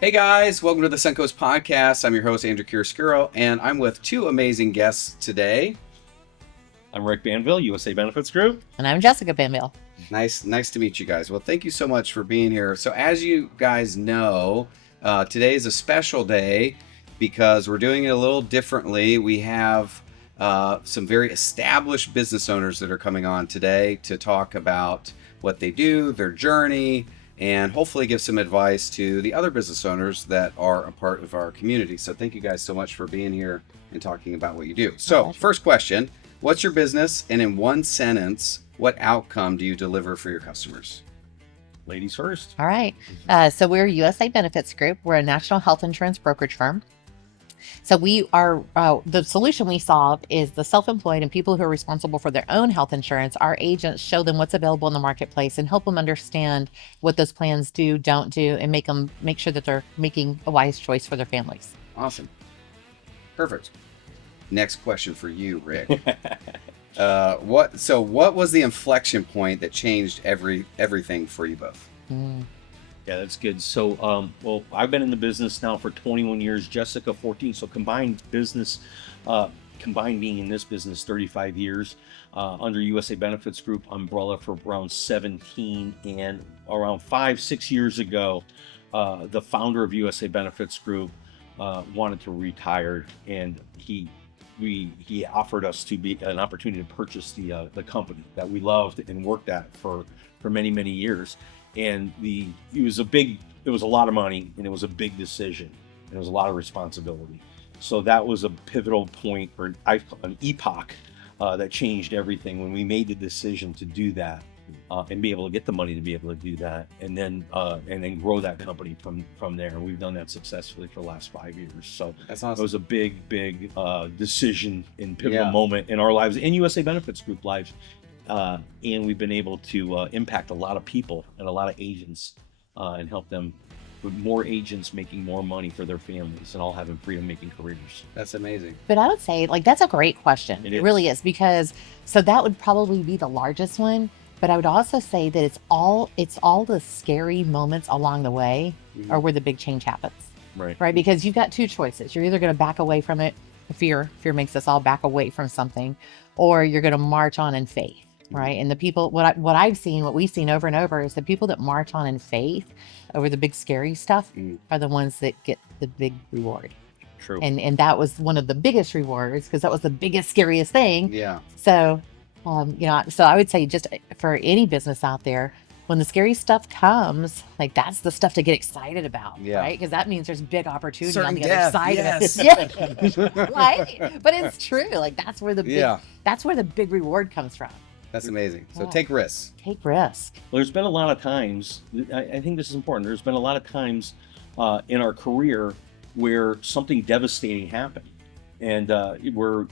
Hey guys, welcome to the Suncoast Podcast. I'm your host, Andrew Kirskuro, and I'm with two amazing guests today. I'm Rick Banville, USA Benefits Group. And I'm Jessica Banville. Nice to meet you guys. Well, thank you so much for being here. So as you guys know, today is a special day because we're doing it a little differently. We have some very established business owners that are coming on today to talk about what they do, their journey, and hopefully give some advice to the other business owners that are a part of our community. So thank you guys so much for being here and talking about what you do. So first question, what's your business? And in one sentence, what outcome do you deliver for your customers? Ladies first. All right. So we're USA Benefits Group. We're a national health insurance brokerage firm. So we are, the solution we solve is the self-employed and people who are responsible for their own health insurance. Our agents show them what's available in the marketplace and help them understand what those plans do, don't do, and make sure that they're making a wise choice for their families. Awesome. Perfect. Next question for you, Rick. What was the inflection point that changed everything for you both? Yeah, that's good. So, well, I've been in the business now for 21 years, Jessica 14. So combined being in this business 35 years, under USA Benefits Group umbrella for around 17, and around 5-6 years ago, the founder of USA Benefits Group wanted to retire, and he offered us to be an opportunity to purchase the company that we loved and worked at for many, many years. And it was a lot of money, and it was a big decision, and it was a lot of responsibility. So that was a pivotal point, or an epoch that changed everything when we made the decision to do that, and be able to get the money to be able to do that, and then grow that company from there. And we've done that successfully for the last 5 years. So That's awesome. It was a big decision and pivotal moment in our lives, in USA Benefits Group lives. And we've been able to impact a lot of people and a lot of agents, and help them with more agents making more money for their families and all having freedom making careers. That's amazing. But I would say, that's a great question. It It is. really is, because so that would probably be the largest one. But I would also say that it's all the scary moments along the way are where the big change happens. Right? Because you've got two choices. You're either going to back away from it, fear makes us all back away from something, or you're going to march on in faith. Right. And the people, what we've seen over and over is the people that march on in faith over the big scary stuff are the ones that get the big reward. True. And that was one of the biggest rewards, because that was the biggest, scariest thing. Yeah. So, so I would say, just for any business out there, when the scary stuff comes, that's the stuff to get excited about, right? Because that means there's big opportunity on the other side of it. Yeah. Right. But it's true. That's where the big reward comes from. That's amazing. So take risks. Take risk. Well, there's been a lot of times, I think this is important, there's been a lot of times in our career where something devastating happened. And where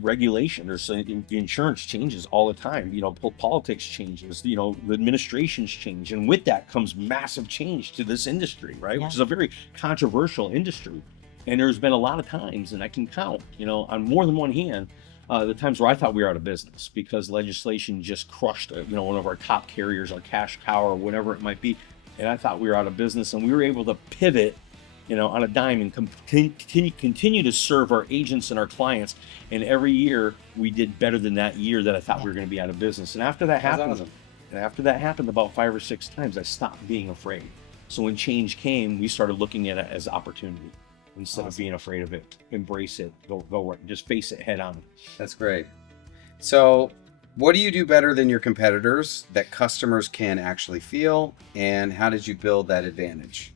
regulation, the insurance changes all the time. Politics changes. The administrations change, and with that comes massive change to this industry, right? Yeah. Which is a very controversial industry. And there's been a lot of times, and I can count, on more than one hand, the times where I thought we were out of business because legislation just crushed, one of our top carriers, our cash cow, or whatever it might be, and I thought we were out of business, and we were able to pivot, on a dime, and continue to serve our agents and our clients. And every year we did better than that year that I thought we were going to be out of business. And after that happened, about 5 or 6 times, I stopped being afraid. So when change came, we started looking at it as opportunity. Instead of being afraid of it, embrace it, go just face it head on. That's great. So what do you do better than your competitors that customers can actually feel, and how did you build that advantage?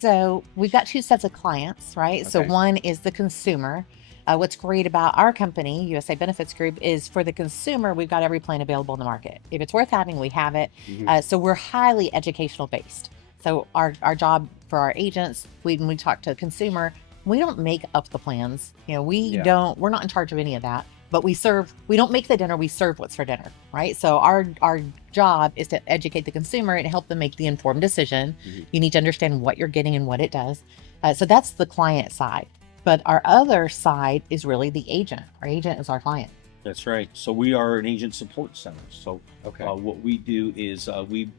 So we've got two sets of clients, right? Okay. So one is the consumer. What's great about our company, USA Benefits Group, is for the consumer, we've got every plan available in the market. If it's worth having, we have it. So we're highly educational based. So our job for our agents, when we talk to a consumer, we don't make up the plans. We're not in charge of any of that. But we don't make the dinner, we serve what's for dinner, right? So our job is to educate the consumer and help them make the informed decision. You need to understand what you're getting and what it does. So that's the client side. But our other side is really the agent. Our agent is our client. That's right. So we are an agent support center. So what we do is we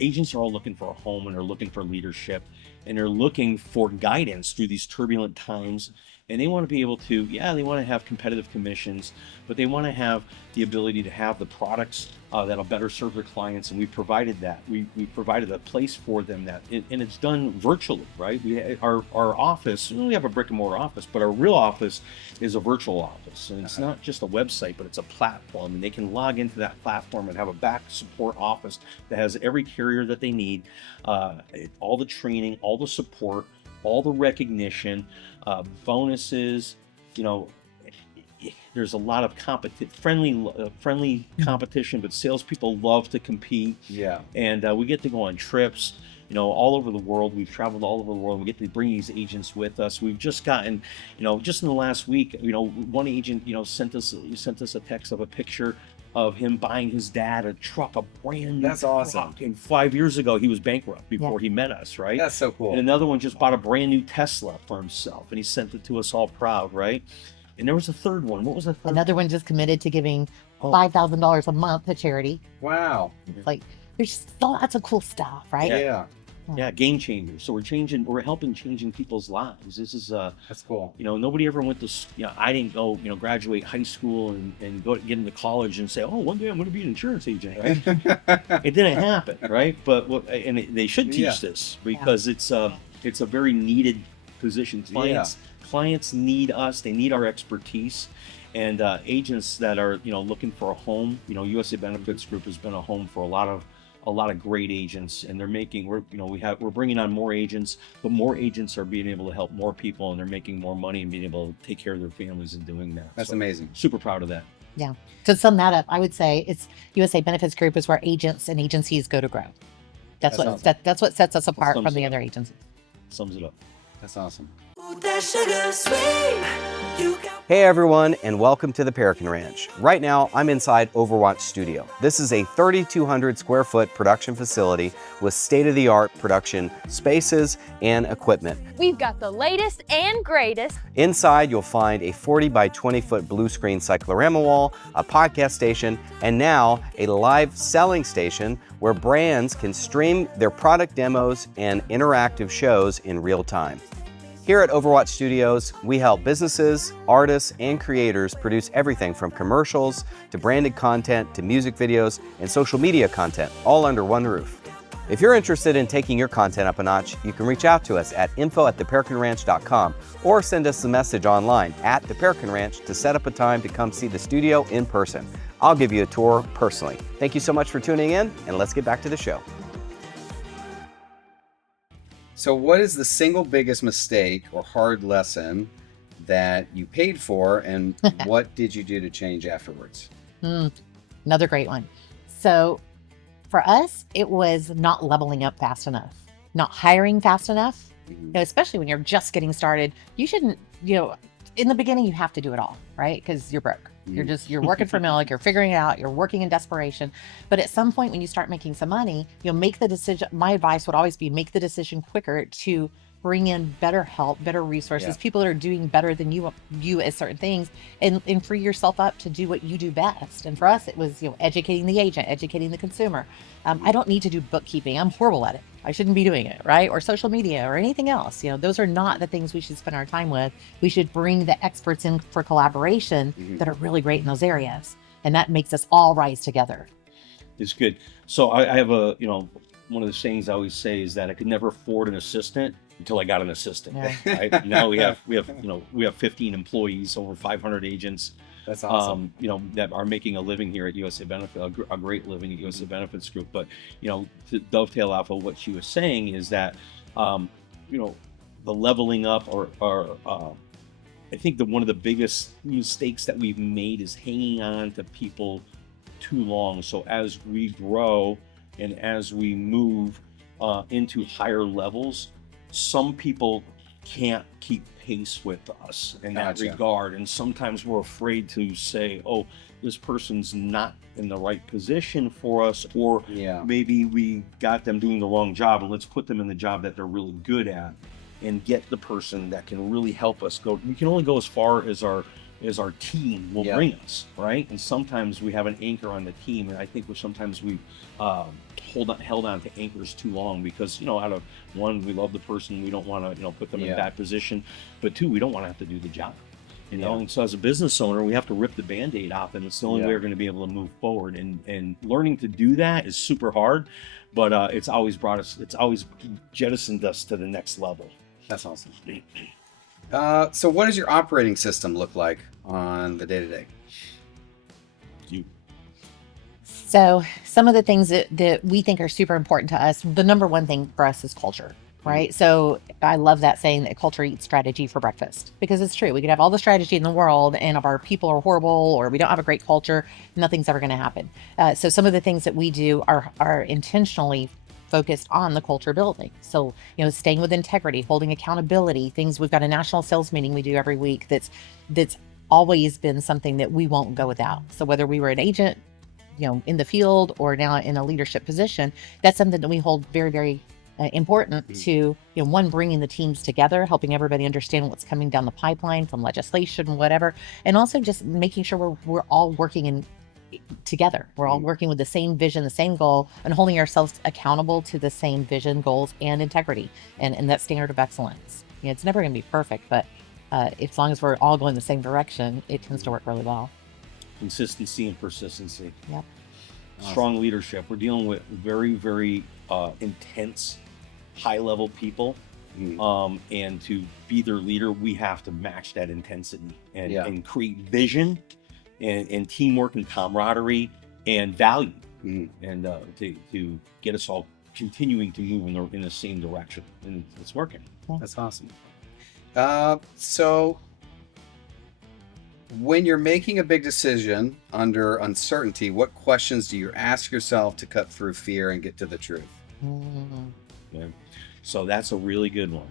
agents are all looking for a home, and they're looking for leadership, and they're looking for guidance through these turbulent times. And they want to be able to, they want to have competitive commissions, but they want to have the ability to have the products that'll better serve their clients. And we provided that. We provided a place for them and it's done virtually, right? Our office, we only have a brick and mortar office, but our real office is a virtual office. And it's not just a website, but it's a platform. And they can log into that platform and have a back support office that has every carrier that they need, all the training, all the support, all the recognition, bonuses. There's a lot of friendly competition, but salespeople love to compete. Yeah. And we get to go on trips, all over the world. We've traveled all over the world. We get to bring these agents with us. We've just gotten, just in the last week, one agent, sent us a text of a picture of him buying his dad a truck, a brand new That's awesome. truck. And 5 years ago, he was bankrupt before he met us, right? That's so cool. And another one just bought a brand new Tesla for himself, and he sent it to us all proud, right? And there was a third one. What was the third? Another one just committed to giving $5,000 a month to charity. Wow. It's like, there's lots of cool stuff, right? Yeah. Yeah, game changers. So we're helping changing people's lives. This is That's cool. nobody ever went to, I didn't go, graduate high school and go get into college and say, oh, one day I'm going to be an insurance agent, right? It didn't happen, right? But they should teach this because it's a very needed position. Clients need us. They need our expertise. And agents that are looking for a home, USA Benefits Group has been a home for a lot of great agents, and we're bringing on more agents, but more agents are being able to help more people, and they're making more money and being able to take care of their families and doing that. That's amazing. Super proud of that. Yeah. To sum that up, I would say it's USA Benefits Group is where agents and agencies go to grow. That's what sets us apart from the other agencies. Sums it up. That's awesome. That sugar sweet. Hey everyone, and welcome to the Peregrine Ranch. Right now, I'm inside Overwatch Studio. This is a 3,200 square foot production facility with state-of-the-art production spaces and equipment. We've got the latest and greatest. Inside, you'll find a 40 by 20 foot blue screen cyclorama wall, a podcast station, and now a live selling station where brands can stream their product demos and interactive shows in real time. Here at Overwatch Studios, we help businesses, artists, and creators produce everything from commercials to branded content to music videos and social media content, all under one roof. If you're interested in taking your content up a notch, you can reach out to us at info@theperegrineranch.com or send us a message online at the Peregrine Ranch to set up a time to come see the studio in person. I'll give you a tour personally. Thank you so much for tuning in, and let's get back to the show. So what is the single biggest mistake or hard lesson that you paid for, and what did you do to change afterwards? Another great one. So for us, it was not leveling up fast enough, not hiring fast enough. Especially when you're just getting started, you shouldn't, in the beginning, you have to do it all, right? Because you're broke. You're working for milk, you're figuring it out, you're working in desperation. But at some point when you start making some money, you'll make the decision. My advice would always be make the decision quicker to bring in better help, better resources, people that are doing better than you at certain things, and free yourself up to do what you do best. And for us, it was, educating the agent, educating the consumer. I don't need to do bookkeeping. I'm horrible at it. I shouldn't be doing it, right? Or social media or anything else. Those are not the things we should spend our time with. We should bring the experts in for collaboration that are really great in those areas. And that makes us all rise together. It's good. So I have one of the sayings I always say is that I could never afford an assistant until I got an assistant. Yeah. Right? Now we have 15 employees, over 500 agents. That's awesome. That are making a living here at USA Benefit, a great living at USA Benefits Group. But to dovetail off of what she was saying is that the leveling up, or I think one of the biggest mistakes that we've made is hanging on to people too long. So as we grow and as we move into higher levels, some people can't keep pace with us in that regard, and sometimes we're afraid to say, oh, this person's not in the right position for us, or maybe we got them doing the wrong job, and let's put them in the job that they're really good at and get the person that can really help us go. We can only go as far as our is our team will bring us, right? And sometimes we have an anchor on the team, and I think sometimes we held on to anchors too long because, out of one, we love the person, we don't want to, put them in that position, but two, we don't want to have to do the job. And so as a business owner, we have to rip the Band-Aid off, and it's the only way we're going to be able to move forward. And learning to do that is super hard, but it's always jettisoned us to the next level. That's awesome. So what does your operating system look like on the day-to-day? So some of the things that we think are super important to us, the number one thing for us is culture, right? So I love that saying that culture eats strategy for breakfast, because it's true. We could have all the strategy in the world, and if our people are horrible or we don't have a great culture, nothing's ever going to happen. So some of the things that we do are intentionally focused on the culture building. So, staying with integrity, holding accountability, things. We've got a national sales meeting we do every week that's always been something that we won't go without. So whether we were an agent, in the field or now in a leadership position, that's something that we hold very, very important to, one, bringing the teams together, helping everybody understand what's coming down the pipeline from legislation, whatever, and also just making sure we're all working together. We're all working with the same vision, the same goal, and holding ourselves accountable to the same vision, goals, and integrity, and that standard of excellence. It's never going to be perfect, but as long as we're all going the same direction, it tends to work really well. Consistency and persistency. Yep. Strong leadership. We're dealing with very, very intense, high-level people. And to be their leader, we have to match that intensity and create vision and teamwork and camaraderie and value, and to get us all continuing to move in the same direction. And it's working. That's awesome. So when you're making a big decision under uncertainty, what questions do you ask yourself to cut through fear and get to the truth? Yeah. So that's a really good one.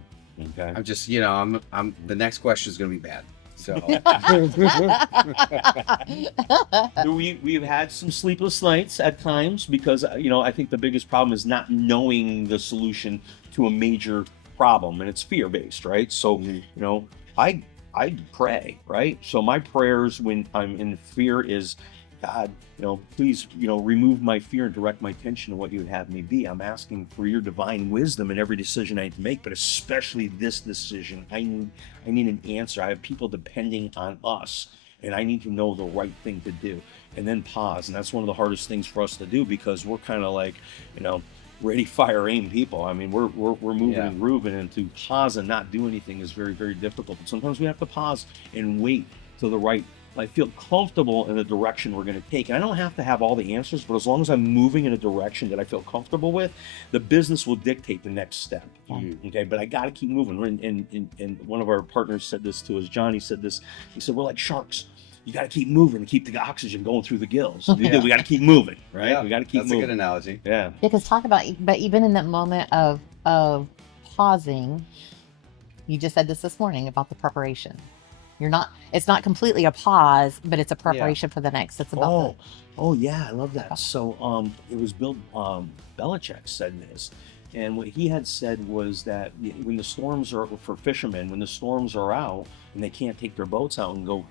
Okay. I'm just, I'm the next question is going to be bad. So we've had some sleepless nights at times because, I think the biggest problem is not knowing the solution to a major problem, and it's fear-based, right? So, I pray, right? So my prayers when I'm in fear is, God, please, remove my fear and direct my attention to what you would have me be. I'm asking for your divine wisdom in every decision I need to make, but especially this decision. I need an answer. I have people depending on us, and I need to know the right thing to do. And then pause. And that's one of the hardest things for us to do because we're kind of like, ready, fire, aim people. I mean, we're moving and grooving, and to pause and not do anything is very, very difficult. But sometimes we have to pause and wait till the right, I feel comfortable in the direction we're going to take. And I don't have to have all the answers, but as long as I'm moving in a direction that I feel comfortable with, the business will dictate the next step. Okay, but I got to keep moving. And one of our partners said this to us, Johnny said this, he said, we're like sharks. You got to keep moving to keep the oxygen going through the gills. We got to keep moving, right? Yeah, we got to keep moving. That's a good analogy. Yeah. Because but even in that moment of pausing, you just said this morning about the preparation. It's not completely a pause, but it's a preparation for the next. It's about Oh yeah, I love that. So it was Bill Belichick said this. And what he had said was that when the storms are for fishermen, when the storms are out and they can't take their boats out and go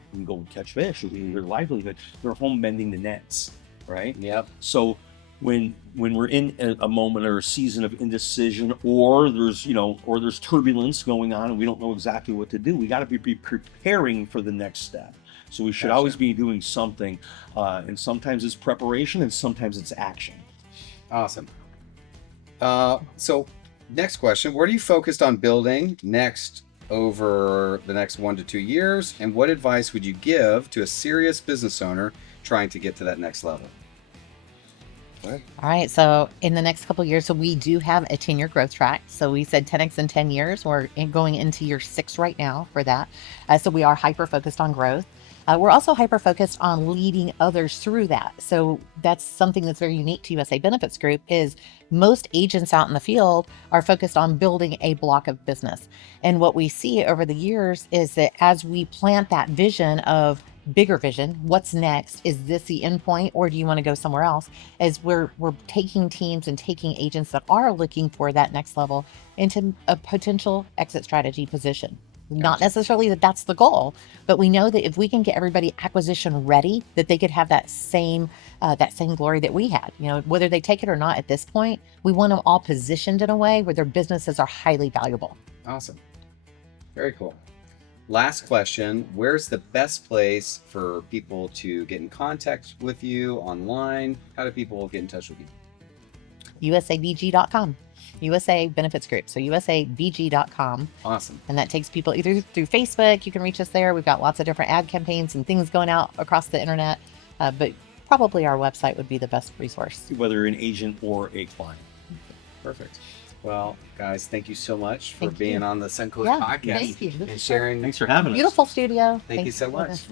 catch fish, their livelihood, they're home mending the nets, right? Yep. So when we're in a moment or a season of indecision, or there's turbulence going on and we don't know exactly what to do, we got to be preparing for the next step. So we should always be doing something, and sometimes it's preparation and sometimes it's action. Awesome. So next question, what are you focused on building next over the next 1 to 2 years? And what advice would you give to a serious business owner trying to get to that next level? All right. So in the next couple of years, so we do have a 10-year growth track. So we said 10x in 10 years. We're going into year 6 right now for that. So we are hyper focused on growth. We're also hyper focused on leading others through that. So that's something that's very unique to USA Benefits Group is most agents out in the field are focused on building a block of business. And what we see over the years is that as we plant that vision of bigger vision, what's next? Is this the end point, or do you want to go somewhere else? As we're taking teams and taking agents that are looking for that next level into a potential exit strategy position. Not Gotcha. necessarily that that's the goal, but we know that if we can get everybody acquisition ready, that they could have that same glory that we had. You know, whether they take it or not at this point, we want them all positioned in a way where their businesses are highly valuable. Awesome. Very cool. Last question. Where's the best place for people to get in contact with you online? How do people get in touch with you? USABG.com. USA Benefits Group. So USABG.com. Awesome. And that takes people either through Facebook. You can reach us there. We've got lots of different ad campaigns and things going out across the internet. But probably our website would be the best resource. Whether an agent or a client. Perfect. Well, guys, thank you so much for Thank being you. on the Suncoast Yeah, Podcast thank you. and sharing. Thanks for having us. Beautiful studio. Thank you so for much. this.